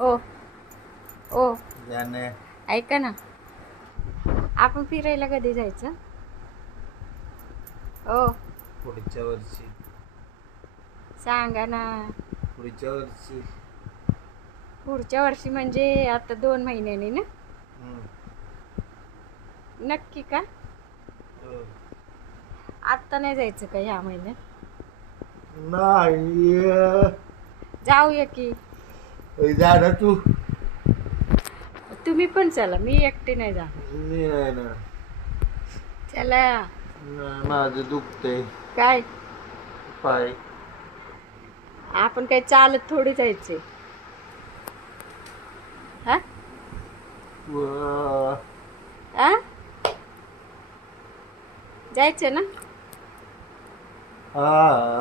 ओ ओ याने ऐका ना, आपण फिरायला कधी जायचं? ओ पुढच्या वर्षी. सांगा ना. पुढच्या वर्षी. पुढच्या वर्षी म्हणजे आता 2 महिन्यांनी ना? हम्म. नक्की का? हो. आत्ता नाही जायचं का ह्या महिन्यात? नाही जाऊया की. जा ना तू. तुम्ही पण चला, मी एकटी नाही जाणार. मी नाही ना. चला. नाही, माझं दुखतंय काय? पाय. आपण काही चालत थोडी जायचे. हा व- आ जायचं ना? हा